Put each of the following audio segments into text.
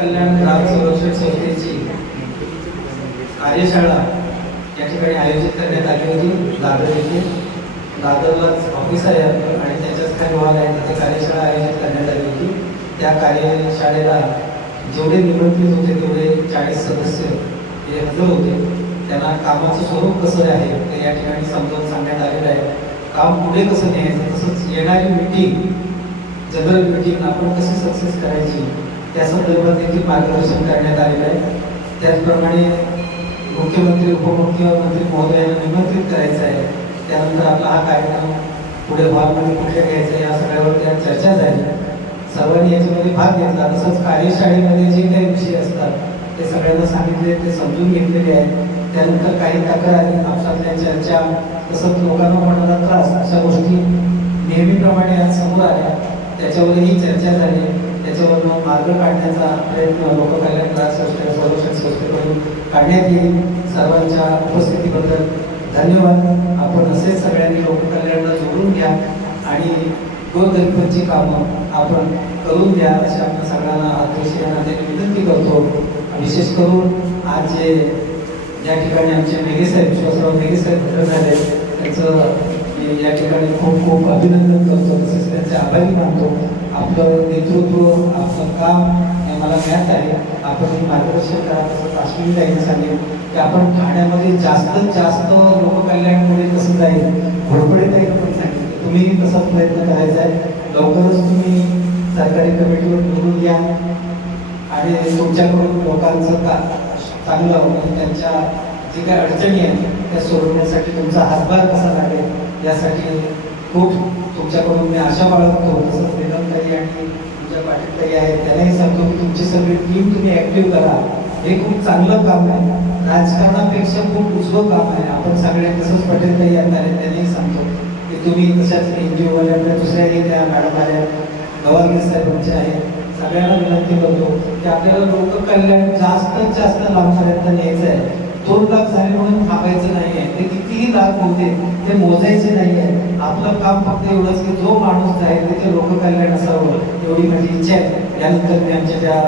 लोककल्याण ग्राहक संरक्षण संस्थेची कार्यशाळा या ठिकाणी आयोजित करण्यात आली होती दादर येथे. दादरलाच ऑफिस आहे आणि त्याच्याच काही भाग आहे तिथे कार्यशाळा आयोजित करण्यात आली होती. त्या कार्यशाळेला जेवढे निमंत्रित होते तेवढे 40 सदस्य हे हजर होते. त्यांना कामाचं स्वरूप कसं आहे ते या ठिकाणी समजावून सांगण्यात आलेलं आहे. काम पुढे कसं न्यायचं, तसंच येणारी मीटिंग जनरल मीटिंग आपण कशी सक्सेस करायची त्या संदर्भात देखील मार्गदर्शन करण्यात आलेलं आहे. त्याचप्रमाणे मुख्यमंत्री उपमुख्यमंत्री महोदयांना निमंत्रित करायचं आहे. त्यानंतर आपला हा कार्यक्रम पुढे हॉलमध्ये कुठे घ्यायचा या सगळ्यावर त्या चर्चा झाली. सर्वांनी याच्यामध्ये भाग घेतला. तसंच कार्यशाळेमध्ये जे काही विषय असतात ते सगळ्यांना सांगितले, ते समजून घेतलेले आहेत. त्यानंतर काही तक्रारी आपसातल्या चर्चा, तसंच लोकांना होणारा त्रास अशा गोष्टी नेहमीप्रमाणे आज समोर आल्या. त्याच्यावरही चर्चा झाली. त्याच्यावरून मार्ग काढण्याचा प्रयत्न लोककल्याण ग्राहक संरक्षण संस्थेकडून काढण्यात येईल. सर्वांच्या उपस्थितीबद्दल धन्यवाद. आपण असेच सगळ्यांनी लोककल्याणला जोडून घ्या आणि गोरगरिबांची कामं आपण करून द्या अशा आपण सगळ्यांना अध्यक्ष यांना विनंती करतो. विशेष करून आज जे या ठिकाणी आमचे मेघेसाहेब विश्वासराव मेघेसाहेब हजर झाले त्यांचं या ठिकाणी खूप खूप अभिनंदन करतो. तसेच त्यांचे आभारी मानतो. आपलं नेतृत्व, आपलं काम हे मला ज्ञात आहे. आपण हे मार्गदर्शन करा. तसंच अश्विनीताईंनी सांगेल की आपण ठाण्यामध्ये जास्तीत जास्त लोककल्याणमध्ये कसं जाईल. घोरपडेताईंनी पण सांगितलं तुम्हीही तसाच प्रयत्न करायचा आहे. लवकरच तुम्ही सरकारी कमिटीवर निवडून या आणि तुमच्याकडून लोकांचं का चांगलं म्हणजे त्यांच्या जे काही अडचणी आहेत त्या सोडवण्यासाठी तुमचा हातभार कसा लागेल यासाठी खूप तुमच्याकडून मी आशा बाळगतो. तसंच वेदांताई आणि तुमच्या पाटीलताई आहेत त्यांनाही सांगतो की तुमची सगळी टीम तुम्ही ॲक्टिव्ह करा. हे खूप चांगलं काम आहे. राजकारणापेक्षा खूप उजवं काम आहे. आपण सगळे तसंच पटेलताई येणार आहेत त्यांनाही सांगतो की तुम्ही तशाच NGO वाल्याकडे दुसऱ्याही त्या मॅडम आल्या गवागे साहेबांच्या आहेत. सगळ्यांना विनंती करतो की आपल्याला लोककल्याण जास्तीत जास्त लांबपर्यंत न्यायचं आहे. 2 लाख झाले म्हणून थांबायचं नाही आहे. ते कितीही लाख होते ते मोजायचे नाही आहे. आपलं काम फक्त एवढंच की जो माणूस जाईल तिथे लोककल्याण असावं एवढी माझी इच्छा आहे. यानंतर मी आमच्या ज्या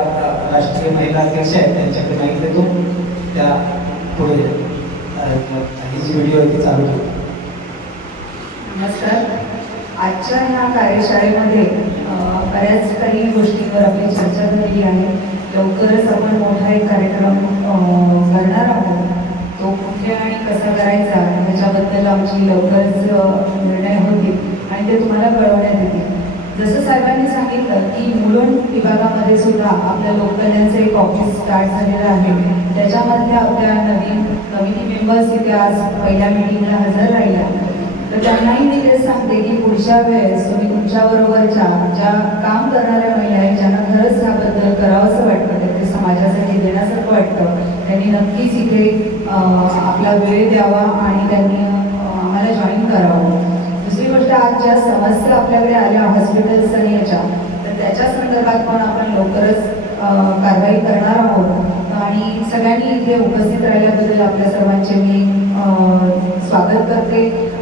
राष्ट्रीय महिला अध्यक्ष आहेत त्यांच्याकडे माहिती देतो. त्या पुढे ही जी व्हिडिओ आहे ती चालू ठेवतो. नमस्कार. आजच्या ह्या कार्यशाळेमध्ये बऱ्याच काही गोष्टींवर आपली चर्चा झाली आहे. लवकरच आपण मोठा एक कार्यक्रम करणार आहोत. तो कुठे आणि कसा करायचा ह्याच्याबद्दल आमची लवकरच निर्णय होतील आणि ते तुम्हाला कळवण्यात येतील. जसं साहेबांनी सांगितलं की मुलुंड विभागामध्ये सुद्धा आपल्या लोककल्याणचं एक ऑफिस स्टार्ट झालेलं आहे. त्याच्यामध्ये आपल्या नवीन मेंबर्स इथे आज पहिल्या मीटिंगला हजर राहिल्या. तर त्यांनाही मी तेच सांगते की पुढच्या वेळेस तुम्ही तुमच्याबरोबरच्या ज्या काम करणाऱ्या महिला आहेत ज्यांना खरंच त्याबद्दल करावंसं वाटतं, ते समाजासाठी देण्यासारखं वाटतं, त्यांनी नक्कीच इथे आपला वेळ द्यावा आणि त्यांनी आम्हाला जॉईन करावं. दुसरी गोष्ट, आज ज्या समस्या आपल्याकडे आल्या हॉस्पिटल्स आणि याच्या, तर त्याच्या संदर्भात पण आपण लवकरच कारवाई करणार आहोत. आणि सगळ्यांनी इथे उपस्थित राहिल्याबद्दल आपल्या सर्वांचे मी स्वागत करते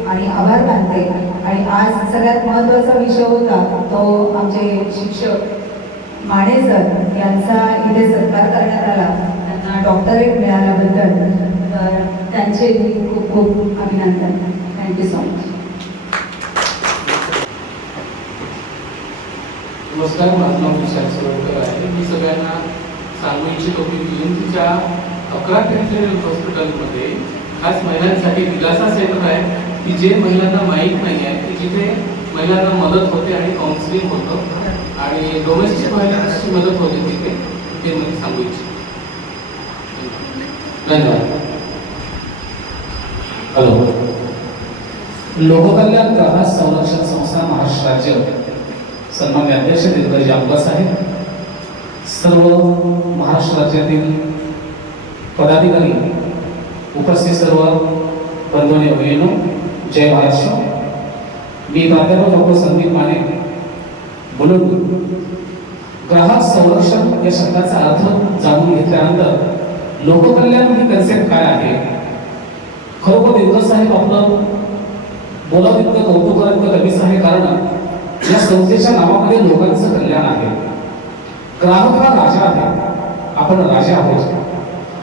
आणि आभार मानते. आणि आज सगळ्यात महत्त्वाचा विषय होता तो आमचे शिक्षक माने सर यांचा इथे सत्कार करण्यात आला. त्यांना डॉक्टरेट मिळाल्याबद्दल तर त्यांचे खूप खूप अभिनंदन. Thank you so much. नमस्कार, माझं नाव विशाल सोळकर आहे. मी सगळ्यांना सांगू इच्छितो की विलिंगच्या 11 टेरिटोरियल हॉस्पिटलमध्ये खास महिलांसाठी दिलासा सेंटर आहे की जे महिलांना माहीत नाही आहे की जिथे महिलांना मदत होते आणि काउन्सिलिंग होतं आणि डोमेस्टिक महिलांची मदत होते तिथे, ते मी सांगू इच्छितो. धन्यवाद. हॅलो. लोककल्याण ग्राहक संरक्षण संस्था महाराष्ट्र राज्य सन्मान्य अध्यक्ष दिग्गज आमदार साहेब, सर्व महाराष्ट्र राज्यातील पदाधिकारी, उपस्थित सर्व बंधू आणि भगिनींनो, जय महाराष्ट्र. मी प्राध्यापक डॉक्टर संदीप माने बोलून ग्राहक संरक्षण या शब्दाचा अर्थ जाणून घेतल्यानंतर लोककल्याण ही कन्सेप्ट काय आहे, खरोखर दिग्गज साहेब आपलं बोलावं इतकं कौतुक कमीच आहे. कारण या संस्थेच्या नावामध्ये लोकांचं कल्याण आहे. ग्राहक हा राजा आहे, आपण राजा आहोत.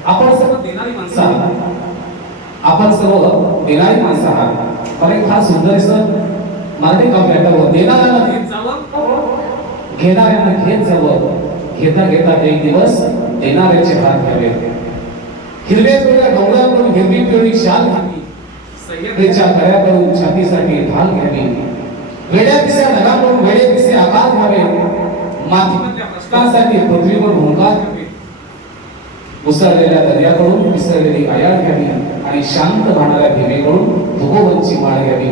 आपण सर्व देणारी माणसं आहात. आपण सर्व देणारी माणसं आहात. मला एक फार सुंदर असं मराठी काव्य आठवलं. देणाऱ्याला देत जावं, घेणाऱ्याला घेत जावं, घेता घेता एक दिवस देणाऱ्याचे हात घ्यावे. हिरव्या पिवळ्या डोंगराकडून हिरवी पिवळी शाल घ्यावी, सह्याद्रीच्या गळ्याकडून छातीसाठी ढाल घ्यावी. वेड्या पिस्या ढगाकडून वेडे पिसे आकार घ्यावे, मातीमधल्या प्रश्नांसाठी पृथ्वीवर हुंकार घ्यावे. उसळलेल्या दर्याकडून विसरलेली आयाळ घ्यावी आणि शांत वाहणाऱ्या भीमेकडून भूगोवंची माळ घ्यावी.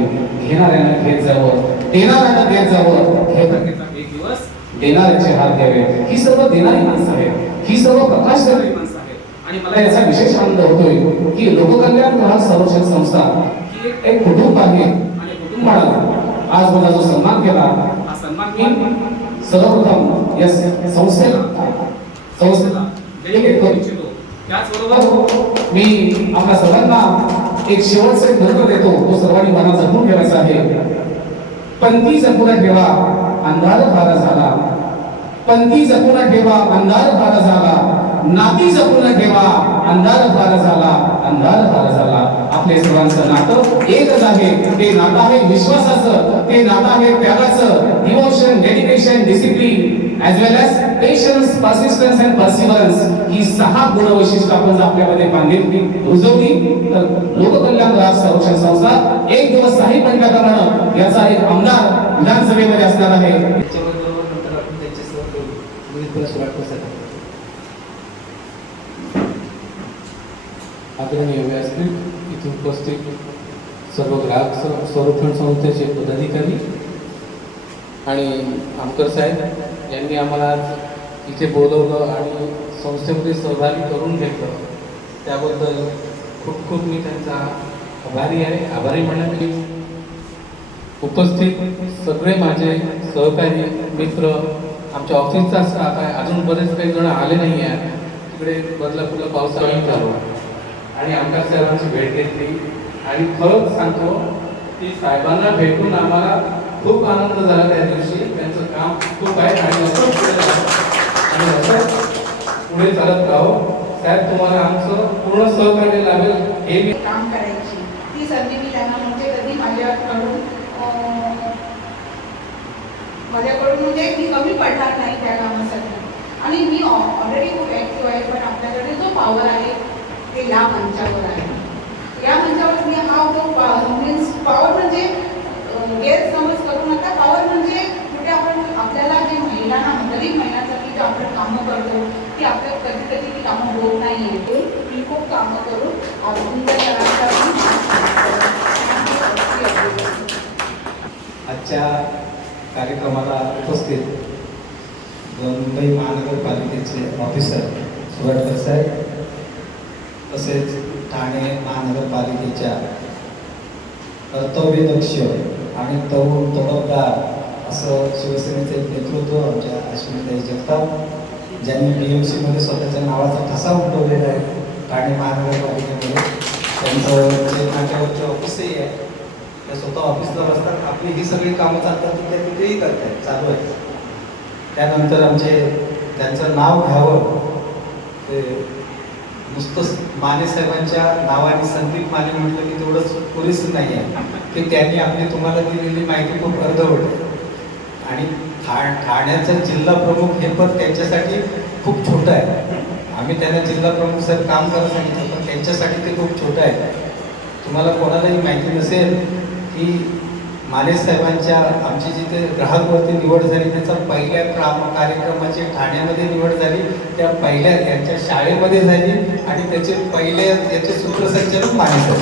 घेणाऱ्यानं घेत जावं, देणाऱ्यानं देत जावं, घेता घेता एक दिवस देणाऱ्याचे हात घ्यावे. ही सर्व देणारी माणसं आहेत, ही सर्व प्रकाश करणारी माणसं आहेत. आणि मला याचा विशेष आनंद होतोय की लोककल्याण ग्राहक संरक्षण संस्था ही एक कुटुंब आहे आणि कुटुंबाला आज मला जो सन्मान केला, हा सन्मान मी सर्वप्रथम या संस्थेला डेलिगेट करू इच्छितो. त्याचबरोबर मी आपल्या सर्वांना एक शेवटचा एक मंत्र देतो, तो सर्वांनी मनात जपून ठेवायचा आहे. पंथी जपून ठेवा, अंधार फार झाला. पंथी जपून ठेवा, अंधार फार झाला. नाती जपून ठेवा, अंधार फार झाला, अंधार फार झाला. आपले सर्वांचं नातं एकच आहे. ते नातं आहे विश्वासाचं, ते नातं आहे त्यागाचं. Devotion, dedication, discipline as well as patience, persistence and perseverance ही 6 गुणवैशिष्ट्य आपण जर आपल्यामध्ये बांधली रुजवली तर लोककल्याण ग्राहक संरक्षण संस्था एक दिवस साही पंचाप्रमाणे याचा एक आमदार विधानसभेमध्ये असणार आहे. नंतर आपण त्यांच्यासोबत सुरुवात करू शकतो. आदरणीय व्यासपीठ, इथे उपस्थित सर्व ग्राहक संरक्षण संस्थेचे पदाधिकारी आणि आमकर साहेब यांनी आम्हाला आज इथे बोलवलं आणि संस्थेमध्ये सहभागी करून घेतलं, त्याबद्दल खूप खूप मी त्यांचा आभारी आहे. आभारी म्हणण्यासाठी उपस्थित सगळे माझे सहकारी मित्र, आमच्या ऑफिसचा स्टाफ आहे, अजून बरेच काही जण आले नाही आहे. तिकडे बदलापूरला पावसाळा झालो आणि आमदार साहेबांची भेट घेतली आणि खरंच सांगतो की साहेबांना भेटून आम्हाला खूप आनंद झाला त्या दिवशी. त्यांचं काम खूप आहे आणि असंच पुढे चालत राहो. साहेब, तुम्हाला आमचं पूर्ण सहकार्य लाभेल हे मी काम करायची ती संधी मी त्यांना म्हणजे कधी माझ्याकडून म्हणजे मी कमी पडणार नाही त्या कामासाठी. आणि मी ऑलरेडी खूप ॲक्टिव्ह आहे, पण आपल्याकडे जो पॉवर आहे ते या मंचावर आहे. या मंचावर मी हा जो मीन्स पॉवर म्हणजे गैरसमज करू नका. पॉवर म्हणजे कुठे आपण आपल्याला जे महिलांना गरीब महिलांसाठी जे आपण कामं करतो ती आपल्या कधी कधी ती कामं होत नाही आहे. मी खूप कामं करून आजच्या कार्यक्रमाला उपस्थित मुंबई महानगरपालिकेचे ऑफिसर सुरटकर साहेब, तसेच ठाणे महानगरपालिकेच्या कर्तव्यदक्ष आणि तरुण तडफदार असं शिवसेनेचे नेतृत्व आमच्या अश्विनीताई जगताप, ज्यांनी BMC मध्ये स्वतःच्या नावाचा ठसा उमटवलेला आहे ठाणे महानगरपालिकेमध्ये. त्यांचं जे नाट्यावरचे ऑफिसही आहे, ते स्वतः ऑफिसला बसतात, आपली ही सगळी कामं चालतात त्या तिथेही करतात, चालू आहे. त्यानंतर त्यांचं नाव घ्यावं ते नुसतंच माने साहेबांच्या नावाने संदीप माने म्हटलं की तेवढंच पुरेसं नाही आहे की त्यांनी आपली तुम्हाला दिलेली माहिती खूप अर्धवट आहे. आणि ठाण्याचा जिल्हा प्रमुख हे पद त्यांच्यासाठी खूप छोटं आहे. आम्ही त्यांना जिल्हा प्रमुख साहेब काम करायला सांगितलं, पण त्यांच्यासाठी ते खूप छोटं आहे. तुम्हाला कोणालाही माहिती नसेल की माने साहेबांच्या आमची जिथे ग्राहकवरती निवड झाली त्याचा पहिल्या कार्यक्रमाची ठाण्यामध्ये निवड झाली, त्या पहिल्या यांच्या शाळेमध्ये झाली आणि त्याचे याचे सूत्रसंचालक माने साहेब.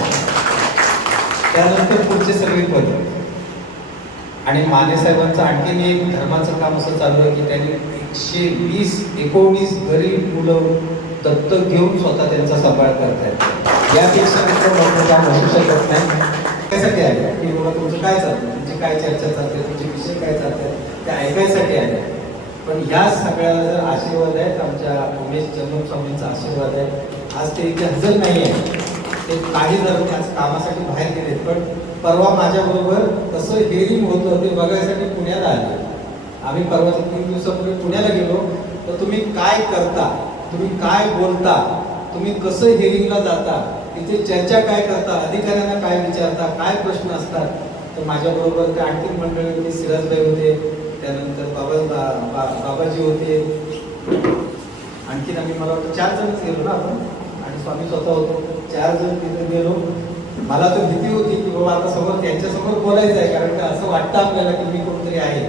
त्यानंतर पुढचे सगळे पद. आणि माने साहेबांचं आणखीन एक धर्माचं काम असं चालू आहे की त्यांनी 119 गरीब मुलं दत्तक घेऊन स्वतः त्यांचा सांभाळ करतायत. यापेक्षा मोठं काम असू शकत नाही. त्यासाठी आले की बाबा तुमचं काय चालतं, तुमची काय चर्चा चालते, तुमचे विषय काय चालतात ते ऐकायसाठी आले. पण ह्या सगळ्याला जर आशीर्वाद आहेत, आमच्या उमेश जन्म स्वामींचा आशीर्वाद आहे. आज ते इथे हजर नाही आहे, ते काही जण त्याच कामासाठी बाहेर गेलेत, पण परवा माझ्याबरोबर तसं हेरिंग होतं ते बघायसाठी पुण्याला आले. आम्ही परवा 3 दिवसापूर्वी पुण्याला गेलो तर तो तुम्ही काय करता, तुम्ही काय बोलता, तुम्ही कसं हिअरिंगला जाता, तिथे चर्चा काय करता, अधिकाऱ्यांना काय विचारता, काय प्रश्न असतात. तर माझ्याबरोबर ते आणखी मंडळी होती, सिराजभाई होते, त्यानंतर बाबाजी होते, आणखीन आम्ही मला वाटतं 4 जणच गेलो ना आपण, आणि स्वामी स्वतः होतो. 4 जण तिथे गेलो. मला तर भीती होती की बाबा आता समोर त्यांच्यासमोर बोलायचं आहे, कारण का असं वाटतं आपल्याला की मी कोणतरी आहे.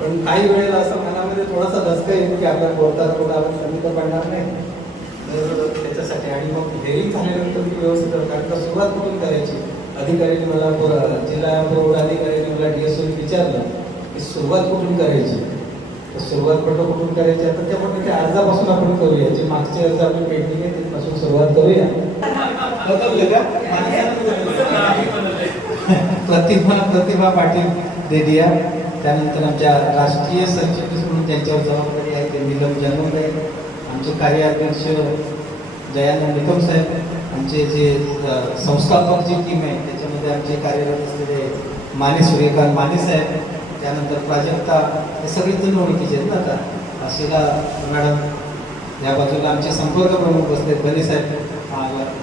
पण काही वेळेला असं मनामध्ये थोडासा धसका येतो की आपल्याला बोलताना थोडं आपण कमी तर पडणार नाही. तर त्याच्यासाठी आणि मग हेअरिंग झाल्यानंतर मी व्यवस्थित, कारण का सुरुवात कुठून करायची. अधिकाऱ्यांनी मला जिल्हा पुरवठा अधिकाऱ्यांनी मला DSO विचारलं की सुरुवात कुठून करायची. तर सुरुवात कुठून करायची, आता त्या म्हणून त्या अर्जापासून आपण करूया. जे मागचे अर्ज आपण पेंडिंग आहे तिथपासून सुरुवात करूया. प्रतिभा पाटील देदिया, त्यानंतर आमच्या राष्ट्रीय सरचिटणीस म्हणून त्यांच्यावर जबाबदारी आहे ते नीलम जन्मदे, आमचे कार्याध्यक्ष जयानंद निकम साहेब, आमचे जे संस्थापक जी टीम आहे त्याच्यामध्ये आमचे कार्यरत असलेले माने सूर्यकांत माने साहेब, त्यानंतर प्राजक्ता, हे सगळेच जण ओळखीचे आहेत ना. आता अशिला मॅडम, या बाजूला आमचे संपर्क प्रमुख बसले गणे साहेब,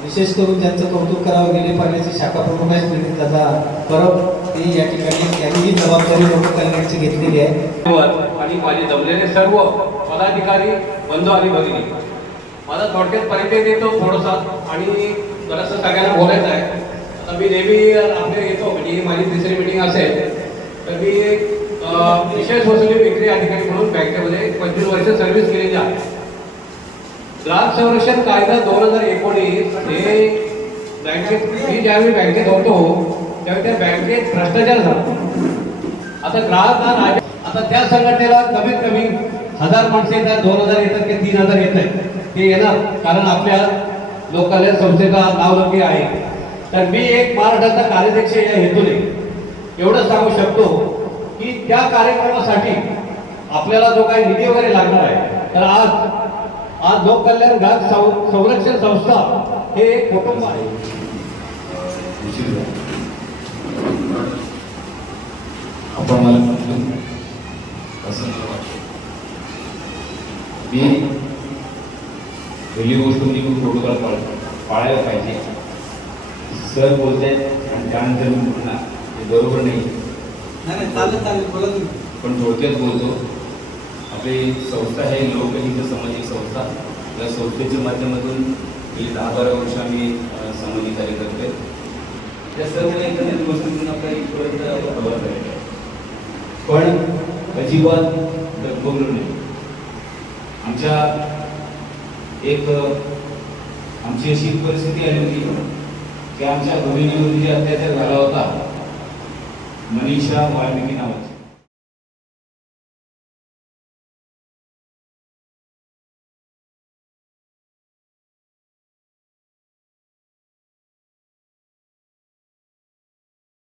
विशेष करून ज्यांचं कौतुक करावं गेले पाण्याचे शाखा प्रमुख आहेत विनीत दादा परब, ते या ठिकाणी त्यांनी ही जबाबदारी लोक कल्याणाची घेतलेली आहे. आणि माझे जमलेले सर्व पदाधिकारी बंधू आणि भगिनी, माझा थोडक्यात परिचय देतो थोडासा, आणि जरासं सगळ्यांना बोलायचं आहे. आता मी नेहमी आपले येतो, म्हणजे माझी 3री मीटिंग असेल तर मी विशेष वसुली विक्री अधिकारी म्हणून बँकेमध्ये 25 वर्ष सर्व्हिस केलेली आहे. ग्राहक संरक्षण कायदा 2019 हे बँकेत, मी ज्यावेळी बँकेत होतो त्यावेळी त्या बँकेत भ्रष्टाचार झाला. आता ग्राहक हा राजा, आता त्या संघटनेला कमीत कमी 1000 माणसं येतात, 2000 येतात की 3000 येत आहेत, ते येणार, कारण आपल्या लोककल्याण संस्थेचा नावलौकिक आहे. तर मी एक महाराष्ट्राचा कार्याध्यक्ष या हेतूने एवढं सांगू शकतो की त्या कार्यक्रमासाठी आपल्याला जो काही निधी वगैरे लागणार आहे, तर आज लोककल्याण ग्राहक संरक्षण संस्था हे एक कुटुंब आहे. आपण मला असं मी पहिली गोष्ट म्हणजे प्रोटोकॉल पाळायला पाहिजे. सर बोलत आहेत आणि त्यानंतर मी बोलणार हे बरोबर नाही. चालेल बोला तुम्ही. पण थोडक्यात बोलतो. आपली संस्था आहे लोकहित सामाजिक संस्था. या संस्थेच्या माध्यमातून गेली 10-12 वर्ष आम्ही सामाजिक कार्य करतोय. या सर्व एकंदरीत गोष्टीतून आपल्याला इथपर्यंत खबर करायची आहे, पण अजिबात डगमगलो नाही. आमची अशी परिस्थिती आली होती की आमच्या भगिनीवर जे अत्याचार झाला होता, मनीषा वाल्मिकी नावाची,